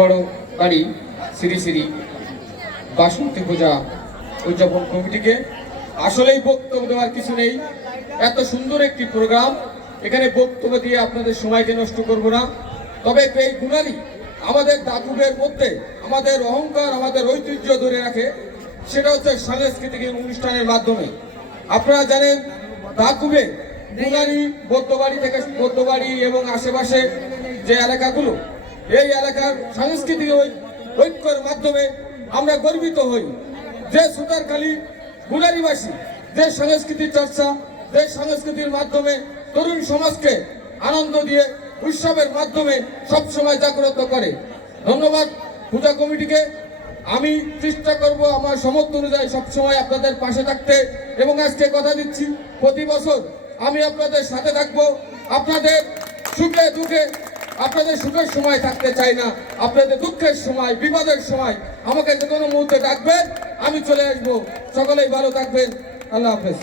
বড় বাড়ি শ্রী শ্রী বাসন্তী পূজা উদযাপন কমিটিকে আসলেই বক্তব্য দেওয়ার কিছু নেই। এত সুন্দর একটি প্রোগ্রাম, এখানে বক্তব্য দিয়ে আপনাদের সময়কে নষ্ট করব না। তবে এই গুণারি আমাদের দাকুবের মধ্যে আমাদের অহংকার, আমাদের ঐতিহ্য ধরে রাখে, সেটা হচ্ছে সাংস্কৃতিক অনুষ্ঠানের মাধ্যমে। আপনারা জানেন দাকুবে গুণারি বৌদ্ধবাড়ি থেকে বৌদ্ধবাড়ি এবং আশেপাশে যে এলাকাগুলো, এই এলাকার সাংস্কৃতিক ঐক্যের মাধ্যমে আমরা গর্বিত হই যে সুতারখালী গুণারিবাসী যে সংস্কৃতির চর্চা, যে সংস্কৃতির মাধ্যমে তরুণ সমাজকে আনন্দ দিয়ে উৎসবের মাধ্যমে সবসময় জাগ্রত করে। ধন্যবাদ পূজা কমিটিকে। আমি চেষ্টা করব আমার সামর্থ্য অনুযায়ী সবসময় আপনাদের পাশে থাকতে, এবং আজকে কথা দিচ্ছি প্রতি বছর আমি আপনাদের সাথে থাকবো। আপনাদের সুখে দুঃখে, আপনাদের সুখের সময় থাকতে চাই না, আপনাদের দুঃখের সময়, বিপদের সময় আমাকে যে কোনো মুহূর্তে ডাকবেন, আমি চলে আসবো। সকলেই ভালো থাকবেন। আল্লাহ হাফেজ।